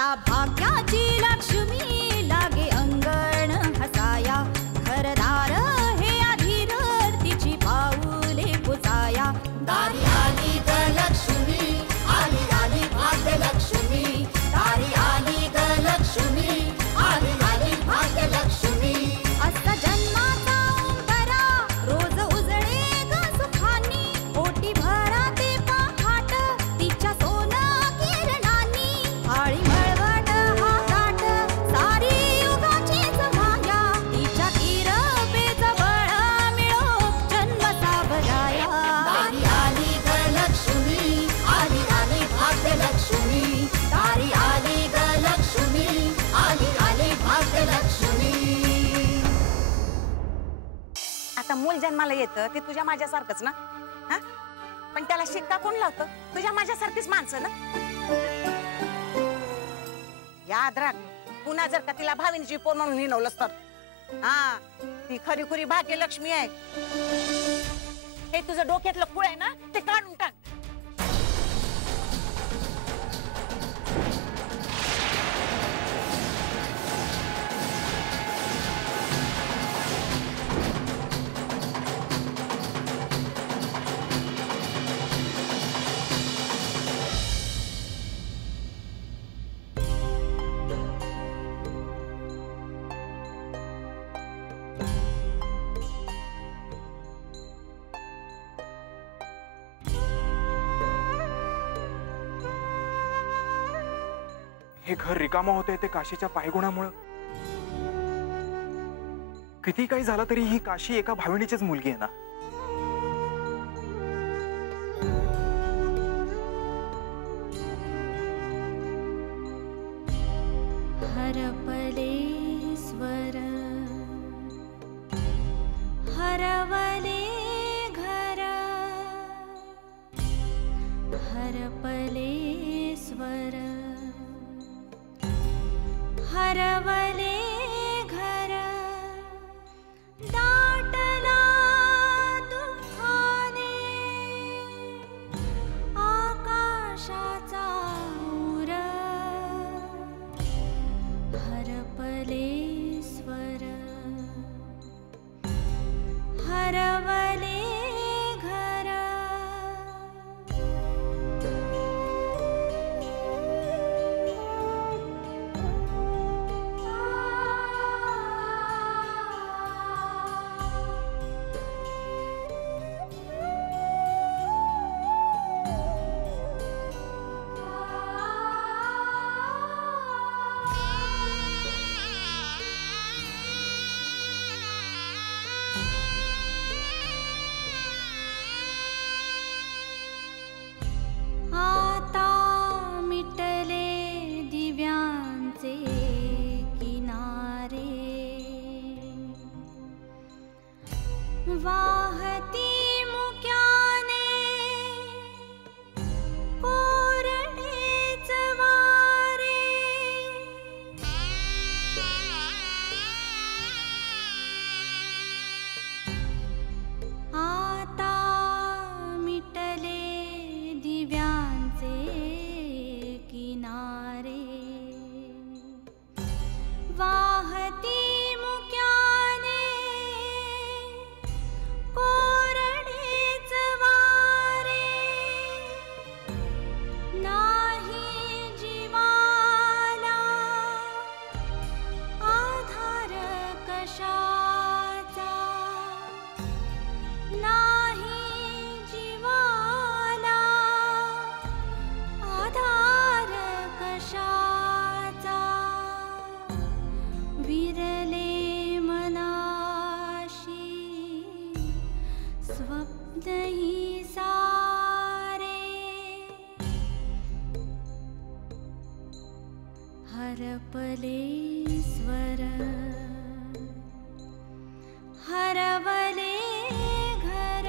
ता भाग्याची लक्ष्मी लागे अंगण हसाया घरदार हे अधीर तिची पाऊले पुजाया दारी आली ग लक्ष्मी आली आली भाग्य लक्ष्मी दारी आली ग लक्ष्मी आली आली भाग्य लक्ष्मी असा जन्माचा उंबरा रोज उजळे ग सुखानी ओटी भरा ते पहाट तिच्या सोना किरणांनी आळी मळवट हा गाठ सारी युगाचीच माया तिच्या किरपेच बळ मिळो जन्म सावराया दारी आली ग लक्ष्मी आली आली भाग्य लक्ष्मी दारी आली ग लक्ष्मी आली आली भाग्य लक्ष्मी. आता मूल जन्माला येतं ते तुझ्या माझ्यासारखंच ना हा पण त्याला शिक्का कोण लावतं तुझ्या माझ्यासारखीच माणसं ना. याद राख पुन्हा जर का तिला भाविनीची पोर म्हणून हिणवलंस तर हा ती खरी खुरी भाग्यलक्ष्मी आहे. हे तुझं डोक्यातलं खूळ आहे ना ते काढून टाक. हे घर रिकामं होतंय ते काशीच्या पायगुणामुळं. किती काही झालं तरी ही काशी एका भाविणीचीच मुलगी आहे ना. हरपले स्वर हरवले घर हरपले स्वर हरवले घर दाटला दुःखाने आकाशाचा उर हरपले स्वर हरवले घर. आता मिटले दिव्यांचे किनारे वाहती मुक्याने कोरडेच वारे आता मिटले दिव्यांचे किनारे वाहती मुक्याने कोरडेच वारे नाही जीवाला आधार कशाचा नाही जीवाला आधार कशाचा विरले मनाशी स्वप्नही सारे हरपले स्वर हरवले घर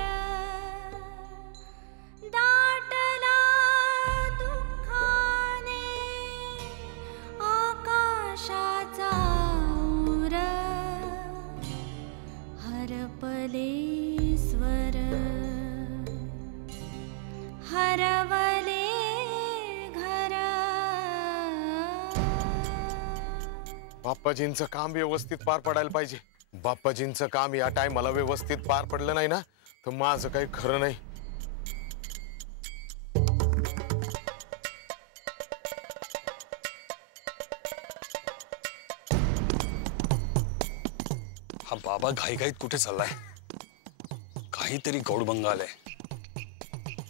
दाटला दुःखाने आकाशाचा उर हरपले स्वर हरवले घर. बाप्पाजींचं काम व्यवस्थित पार पडायला पाहिजे. बाप्पाजींचं काम या टायमाला व्यवस्थित पार पडलं नाही ना तर माझं काही खरं नाही. हा बाबा घाईघाईत कुठे चाललाय? काहीतरी गौडबंग आलाय.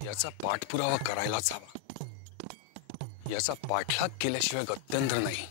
याचा पाठपुरावा करायलाच हवा. याचा पाठलाग केल्याशिवाय गत्यंतर नाही.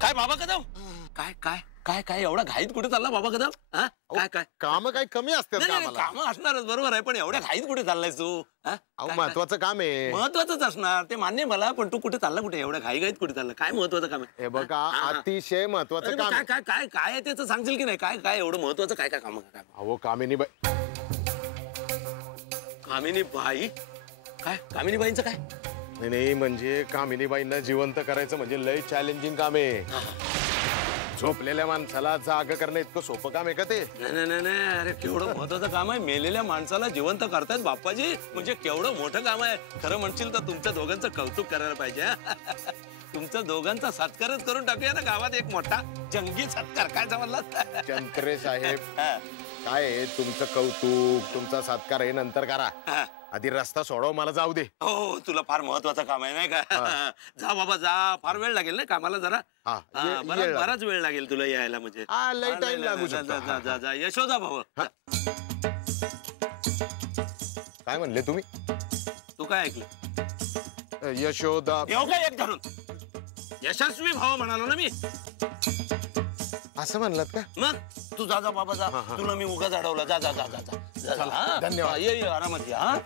काय बाबा कदम? काय काय काय काय एवढा घाईत कुठे चालला बाबा कदम? हा? काय काय काम काही कमी असतात का आम्हाला? काम असणारच बरोबर आहे, पण एवढ्या घाईत कुठे चाललाय तू? हा? अहो काय- महत्वाचं काम आहे. महत्वाचंच असणार ते मान्य आहे मला, पण तू कुठे चालला? कुठे एवढ्या घाईघाईत कुठे चालला? काय महत्वाचं काम आहे? हे बघा हा, हा. अतिशय महत्वाचं अरे मग काम काय आहे. काय काय काय आहे त्याचं सांगशील की नाही? काय काय एवढं महत्वाचं काय काय काम काय? अहो कामिनी बाई, कामिनी बाई? काय कामिनी बाईंचं काय? नाही म्हणजे कामिनीबाईंना जिवंत करायचं म्हणजे लय चॅलेंजिंग काम आहे. झोपलेल्या माणसाला जाग करणं इतकं सोपं काम आहे का ते? नाही नाही नाही नाही, अरे केवढं महत्वाचं काम आहे. मेलेल्या माणसाला जिवंत करतायत बाप्पाजी, म्हणजे केवढं मोठं काम आहे. खरं म्हणशील तर तुमच्या दोघांचं कौतुक करायला पाहिजे. हा? तुमच्या दोघांचा सत्कारच करून टाकूया ना गावात, एक मोठा जंगी सत्कार. काय समजला? चंत्रे साहेब, काय आहे तुमचं कौतुक तुमचा सत्कार आहे नंतर करा. आधी रस्ता सोडव, मला जाऊ दे. हो तुला फार महत्वाचं काम आहे नाही का? जा बाबा जा, फार वेळ लागेल ना कामाला जरा. हा, बराच वेळ लागेल तुला यायला म्हणजे. हा, लय हा, time नाही, लागू जा, शकतो. जा, जा, जा, यशोदा भाऊ. काय म्हणले तुम्ही? तू काय ऐकलं? यशोदा येऊ का एक धरून? यशस्वी भाव म्हणालो ना मी. असं म्हणलात का? मग तू जा जा बाबा जा, तुला मी उगाच अडवलं. जा जा जा जा जा, जा, जा. हा? धन्यवाद. हा, ये ये आरामात ये. हा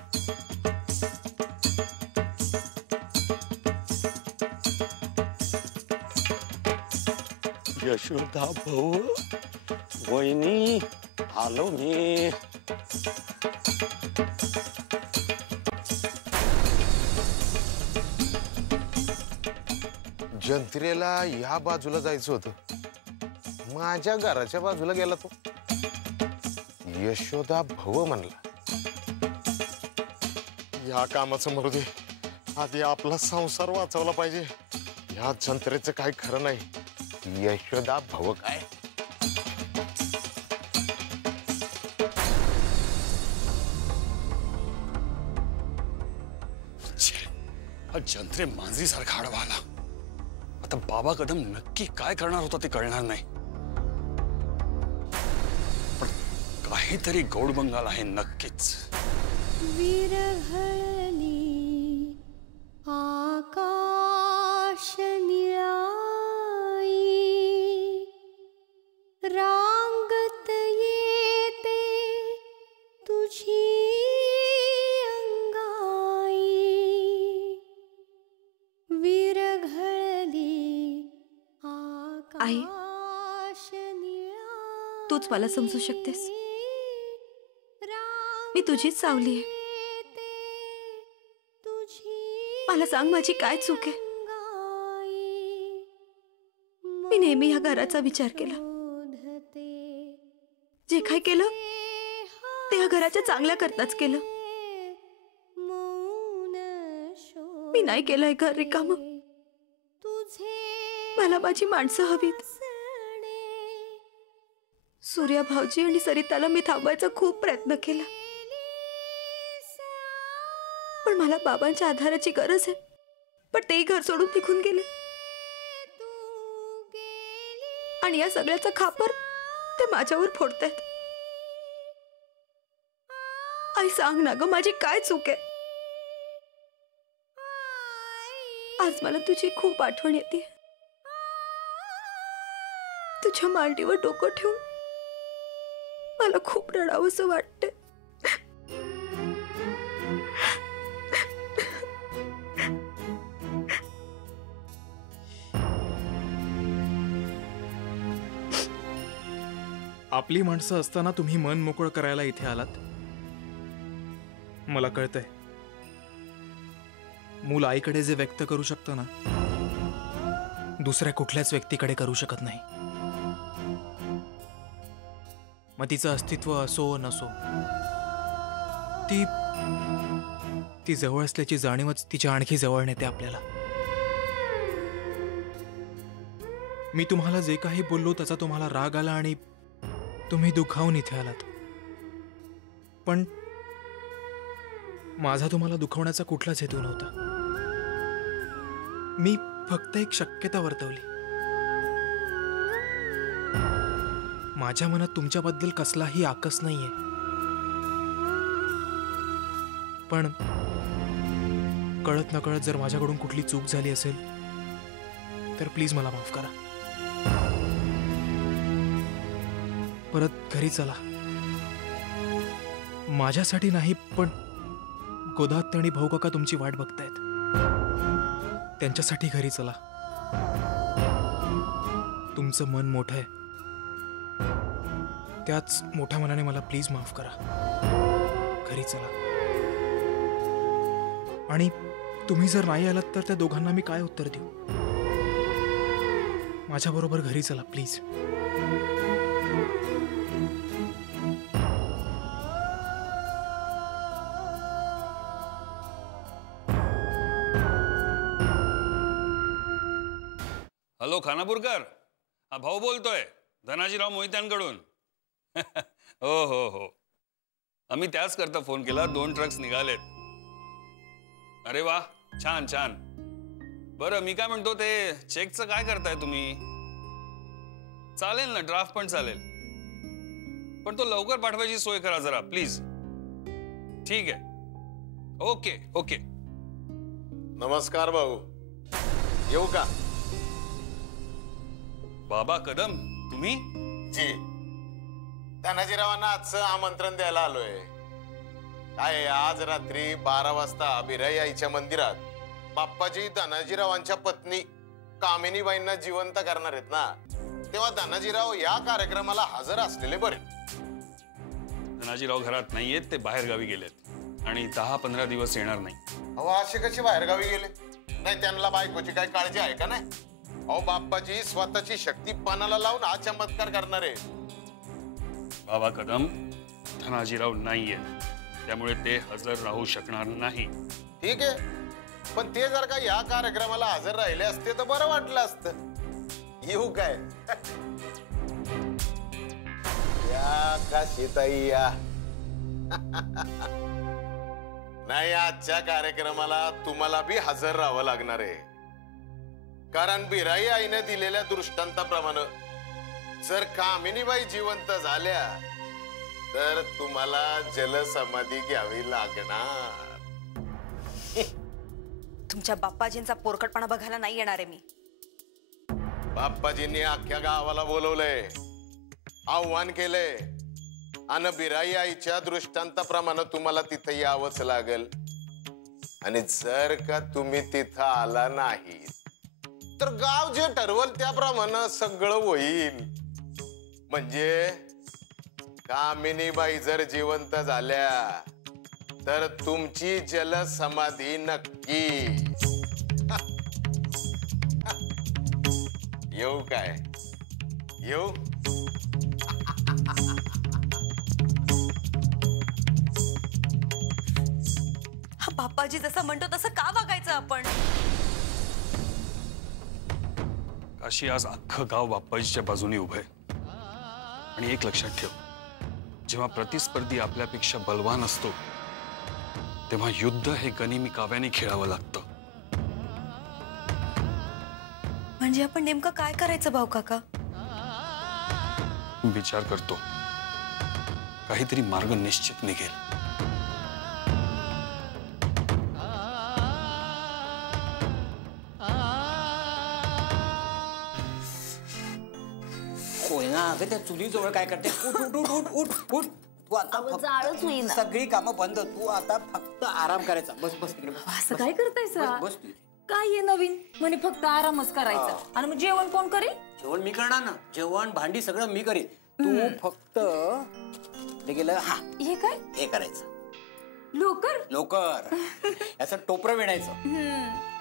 यशोदा भाऊ, वहिनी आलो मी. जंत्रेला या बाजूला जायचं होतं, माझ्या घराच्या बाजूला गेला तो. यशोदा भव म्हणला. या कामाचं मरू दे, आधी आपला संसार वाचवला पाहिजे. या जंत्रेचं काही खरं नाही. यशोदा भव काय? हा जंत्रे मांजरीसारखा आडवा आला. आता बाबा कदम नक्की काय करणार होता ते कळणार नाही. पण काहीतरी गौडबंगाल आहे नक्कीच. विरघळली आकाश निळाई, रांगत येते तुझी अंगाई. विरघळली आई, आकाश निळाई, तूच मला समजू शकतेस. मी तुझीच सावली आहे. मला सांग माझी काय चूक आहे? मी नेहमी या घराचा विचार केला. जे काय केलं ते या घराच्या चांगल्या करताच केलं. मी नाही केलं हे घर रिकामं. मला माझी माणसं हवीत. सूर्या भाऊजी आणि सरिताला मी थांबवायचा खूप प्रयत्न केला, पण मला बाबांच्या आधाराची गरज आहे. पण तेही घर सोडून निघून गेले आणि या सगळ्याचा खापर ते माझ्यावर फोडतायत. आई सांग ना ग, माझी काय चूक आहे? आज मला तुझी खूप आठवण येते. तुझ्या मांडीवर डोकं ठेवून मला खूप रडावंसं वाटतंय. आपली माणसं असताना तुम्ही मन मोकळं करायला इथे आलात. मला कळतंय, मूल आईकडे जे व्यक्त करू शकतं ना, दुसऱ्या कुठल्याच व्यक्तीकडे करू शकत नाही. मग तिचं अस्तित्व असो नसो, ती जवळ असल्याची जाणीवच तिच्या आणखी जवळ नेते आपल्याला. मी तुम्हाला जे काही बोललो त्याचा तुम्हाला राग आला आणि तुम्ही दुखावून इथे आलात. पण माझा तुम्हाला दुखवण्याचा कुठलाच हेतू नव्हता. मी फक्त एक शक्यता वर्तवली. माझ्या मनात तुमच्याबद्दल कसलाही आकस नाहीये, पण कळत नकळत जर माझ्याकडून कुठली चूक झाली असेल तर प्लीज मला माफ करा. परत घरी चला. माझ्यासाठी नाही, पण गोदात आणि भाऊ काका तुमची वाट बघतायत. त्यांच्यासाठी घरी चला. तुमचं मन मोठं आहे, त्याच मोठ्या मनाने मला प्लीज माफ करा. घरी चला. आणि तुम्ही जर नाही आलात तर त्या दोघांना मी काय उत्तर देऊ? माझ्याबरोबर घरी चला प्लीज. हॅलो खानापूरकर, हा भाऊ बोलतोय धनाजीराव मोहित्यांकडून. हो हो हो, आम्ही त्याच करता फोन केला. 2 ट्रक्स निघालेत. अरे वा, छान छान. बरं मी काय म्हणतो, ते चेकचं काय करताय तुम्ही? चालेल ना, ड्राफ्ट पण चालेल, पण तो लवकर पाठवायची सोय करा जरा प्लीज. ठीक आहे, ओके ओके. नमस्कार भाऊ, येऊ का? बाबा कदम तुम्ही? जी, धनाजीरावांना आजचं आमंत्रण द्यायला आलोय. काय आज रात्री 12 वाजता बिराई आईच्या मंदिरात बाप्पाजी धनाजीरावांच्या पत्नी कामिनीबाईंना जिवंत करणार आहेत ना, तेव्हा धनाजीराव या कार्यक्रमाला हजर असलेले बरे. धनाजीराव घरात नाहीयेत, ते बाहेर गावी गेलेत आणि 10-15 दिवस येणार नाही. अहो असे कसे बाहेर गावी गेले? नाही त्यांना बायकोची काय काळजी आहे का नाही? अहो बाप्पाजी स्वतःची शक्ती पणाला लावून हा चमत्कार करणार आहे. बाबा कदम, धनाजीराव नाहीये, त्यामुळे ते हजर राहू शकणार नाही. ठीक आहे, पण ते जर का या कार्यक्रमाला हजर राहिले असते तर बरं वाटलं असतं. येऊ काय? या का सीताई या. नाही, आजच्या कार्यक्रमाला तुम्हाला बी हजर राहावं लागणार आहे. कारण बिराई आईने दिलेल्या दृष्टांताप्रमाणे जर कामिनीबाई जिवंत झाल्या तर तुम्हाला जलसमाधी घ्यावी लागणार. तुमच्या बाप्पाजींचा पोरकटपणा बघायला नाही येणार आहे मी. बाप्पाजींनी अख्ख्या गावाला बोलवलंय, आव्हान केलंय, आणि बिराई आईच्या दृष्टांताप्रमाणे तुम्हाला तिथं यावंच लागेल. आणि जर का तुम्ही तिथं आला नाही तर गाव जे ठरवल त्याप्रमाणे सगळं होईल. म्हणजे कामिनीबाई जर जिवंत झाल्या तर तुमची जलसमाधी नक्की. येऊ काय? येऊ? हा बाप्पाजी जसं म्हणतो तसं का वागायचं आपण? काशी आज अख्खं गाव बाप्पाजीच्या बाजूने उभं आहे. आणि एक लक्षात ठेव, जेव्हा प्रतिस्पर्धी आपल्यापेक्षा बलवान असतो तेव्हा युद्ध हे गनिमी काव्याने खेळावं लागतं. म्हणजे आपण नेमकं काय करायचं भाऊ काका? विचार करतो, काहीतरी मार्ग निश्चित निघेल. अगं त्या चुलीजवळ काय करते? उठ उठ उठ उठ उठ उठ. तू आता जाळच होईना. सगळी कामं बंद. तू आता फक्त आराम करायचा. बस बस तिकडे बस. असं काय करतायसा? बस बस तू. काय आहे नवीन म्हणे फक्त आरामच करायचा आणि मग जेवण कोण करे? जेवण मी करणार ना. जेवण भांडी सगळं मी करीन. तू फक्त ते गेलं. हा हे काय? हे करायचं लोकर लवकर. याचं टोपरं विणायचं.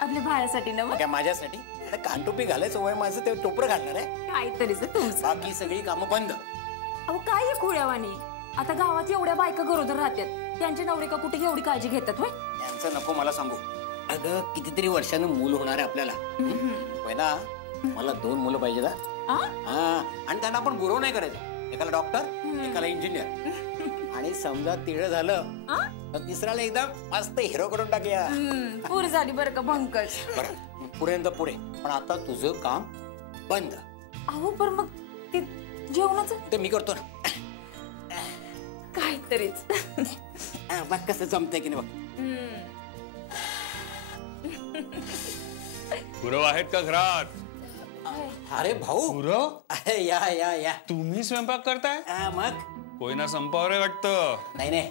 आपल्या भाड्यासाठी ना मग? काय माझ्यासाठी? आता कानटोपी घालायचं वय माझं, ते टोपरं घालणार आहे. काहीतरीच तुमचं. बाकी सगळी कामं बंद. अहो काय आहे खोड्यावानी? आता गावात एवढ्या बायका गरोदर राहतात, त्यांचे नवरे का कुठे एवढी काळजी घेतात होय? यांचं नको मला सांगू. अगं कितीतरी वर्षानं मूल होणार आहे आपल्याला. होय ना? मला 2 मुलं पाहिजे ना. आणि त्यांना आपण गुरव नाही करायचं. एकाला डॉक्टर, एकाला इंजिनियर. आणि समजा तिळ झालं तर तिसऱ्याला एकदम मस्त हिरो करून टाकूया. पुरे झाली बरं का भंकच. बरं पुरेंत पुरे. पण आता तुझं काम बंद. अहो पण मग ते जेवणाचं ते मी करतो ना. काहीतरीच. बघ कसं जमतंय की नाही बघ. गुरव आहेत का घरात? अरे भाऊ. गुरव अरे या या या. तुम्ही स्वयंपाक करताय? मग कोयना संपावर आहे वाटतं. नाही नाही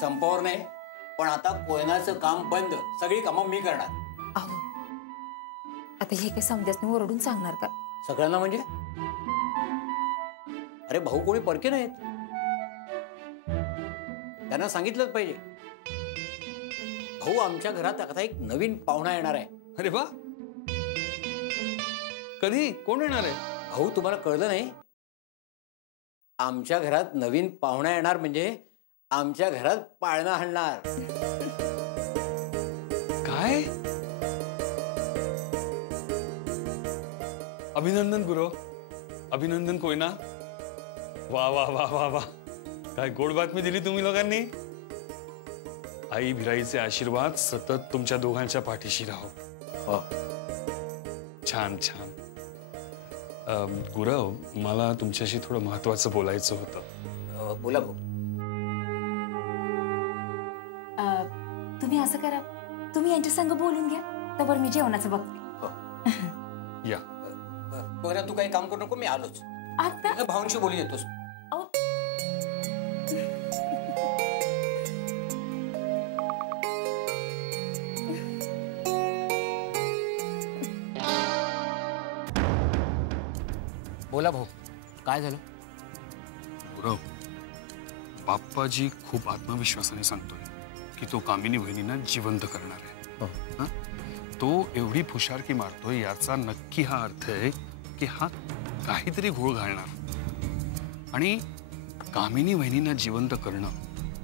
संपावर नाही. पण आता कोयनाचं काम बंद. सगळी कामं मी करणार. अहो आता हे काही समजाच ओरडून सांगणार का? सगळ्यांना म्हणजे? अरे भाऊ कोणी परके नाहीत. त्यांना सांगितलंच पाहिजे. भाऊ आमच्या घरात आता एक नवीन पाहुणा येणार आहे. अरे वा. कधी? कोण येणार आहे? भाऊ तुम्हाला कळलं नाही? आमच्या घरात नवीन पाहुणा येणार म्हणजे आमच्या घरात पाळणा हाणणार. काय? अभिनंदन गुरव. अभिनंदन कोयना. वा वा वा वा वा. काय गोड बातमी दिली तुम्ही लोकांनी. आई भिराईचे आशीर्वाद सतत तुमच्या दोघांच्या पाठीशी राहो. छान छान. गुरव मला तुमच्याशी थोडं महत्वाचं बोलायचं होतं. बोला भाऊ. तुम्ही असं करा, तुम्ही यांच्या संग बोलून घ्या, तर मी जेवणाचं बघते. या. बरं तू काही काम करू नको, मी आलोच. आता भाऊंशी बोलू येतोस. बोला भाऊ काय झालं? गुरव बाप्पाजी खूप आत्मविश्वासाने सांगतोय की तो कामिनी वहिनींना जिवंत करणार आहे. तो एवढी फुशारकी मारतोय याचा नक्की हा अर्थ आहे की हा काहीतरी घोळ घालणार. आणि कामिनी वहिनींना जिवंत करणं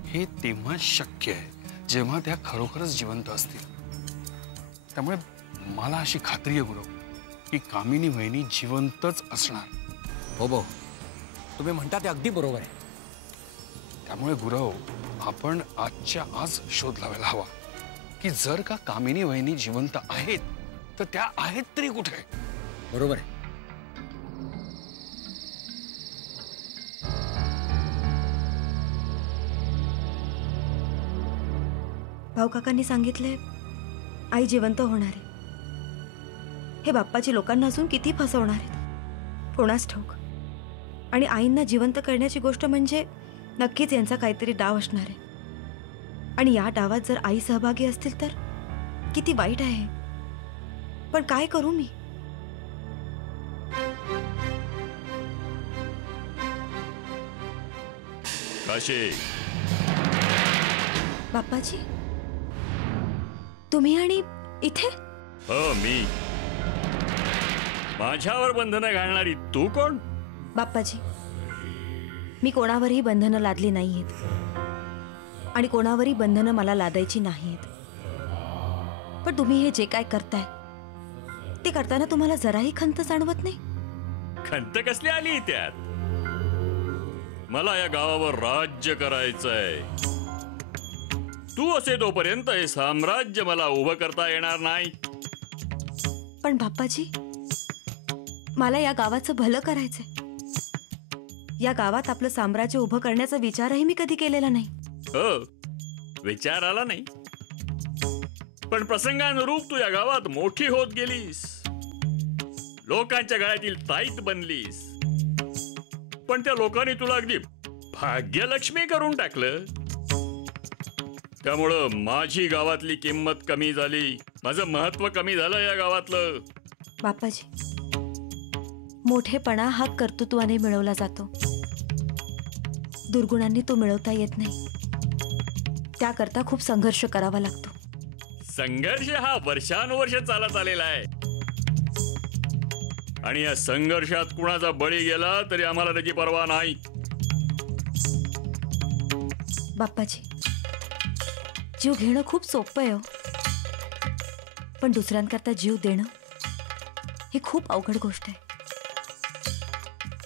हे तेव्हा शक्य आहे जेव्हा त्या खरोखरच जिवंत असतील. त्यामुळे मला अशी खात्री आहे गुरव की कामिनी वहिनी जिवंतच असणार. हो भाऊ तुम्ही म्हणता ते अगदी बरोबर आहे. त्यामुळे गुरव आपण आजच्या आज शोध लावायला हवा की जर का कामिनी वहिनी जिवंत आहेत तर त्या आहेत तरी कुठे. बरोबर आहे. भाऊ काकांनी सांगितले आई जिवंत होणार आहे. हे बाप्पाची लोकांना अजून किती फसवणार आहेत कोणास ठाऊक. आणि आईंना जिवंत करण्याची गोष्ट म्हणजे नक्कीच यांचा काहीतरी डाव असणार आहे. आणि या डावात जर आई सहभागी असतील तर किती वाईट आहे. पण काय करू मी? काशी. बाप्पाजी तुम्ही आणि इथे? हो मी. माझ्यावर बंधनं घालणारी तू कोण? बाप्पाजी मी कोणावरही बंधनं लादली नाहीयेत आणि कोणावरही बंधनं मला लादायची नाहीयेत. पण तुम्ही हे जे काय करताय ते करताना तुम्हाला जराही खंत जाणवत नाही? खंत कसली आली त्यात? मला या गावावर राज्य करायचंय. तू असे तोपर्यंत हे साम्राज्य मला उभं करता येणार नाही. पण बाप्पाजी मला या गावाचं भलं करायचंय. या गावात आपलं साम्राज्य उभं करण्याचा विचारही मी कधी केलेला नाही. हो विचार आला नाही. पण प्रसंगानुरूप तू या गावात मोठी होत गेलीस. लोकांच्या गळ्यातील ताईत बनलीस. पण त्या लोकांनी तुला अगदी भाग्यलक्ष्मी करून टाकलं. त्यामुळं माझी गावातली किंमत कमी झाली, माझं महत्व कमी झालं या गावातलं. बाप्पाजी, मोठेपणा हा कर्तृत्वाने मिळवला जातो, दुर्गुणांनी तो मिळवता येत नाही. त्याकरता खूप संघर्ष करावा लागतो. संघर्ष हा वर्षानुवर्ष चालत आलेला आहे आणि या संघर्षात कुणाचा बळी गेला तरी आम्हाला त्याची पर्वा नाही. बाप्पाजी, जीव घेणं खूप सोपं आहे हो. पण दुसऱ्यांकरता जीव देणं ही खूप अवघड गोष्ट आहे.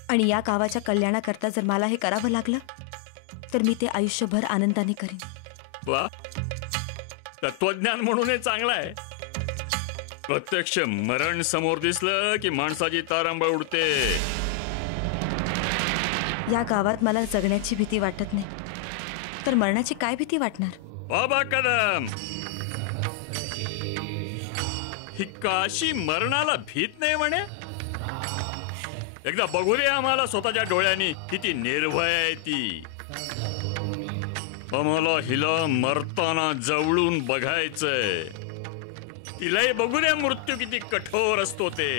आणि या गावाच्या कल्याणाकरता जर मला हे करावं लागलं तर मी ते आयुष्यभर आनंदाने करीन. वा, तत्वज्ञान म्हणून हे चांगलं आहे. प्रत्यक्ष मरण समोर दिसलं की माणसाची तारांबळ उडते. या गावात मला जगण्याची भीती वाटत नाही, तर मरणाची काय भीती वाटणार? बाबा कदम, ही काशी मरणाला भीत नाही म्हणे. एकदा बघू रे आम्हाला स्वतःच्या डोळ्यांनी किती निर्भय आहे ती. आम्हाला हिला मरताना जवळून बघायचंय. तिलाही बघू दे मृत्यू किती कठोर असतो ते.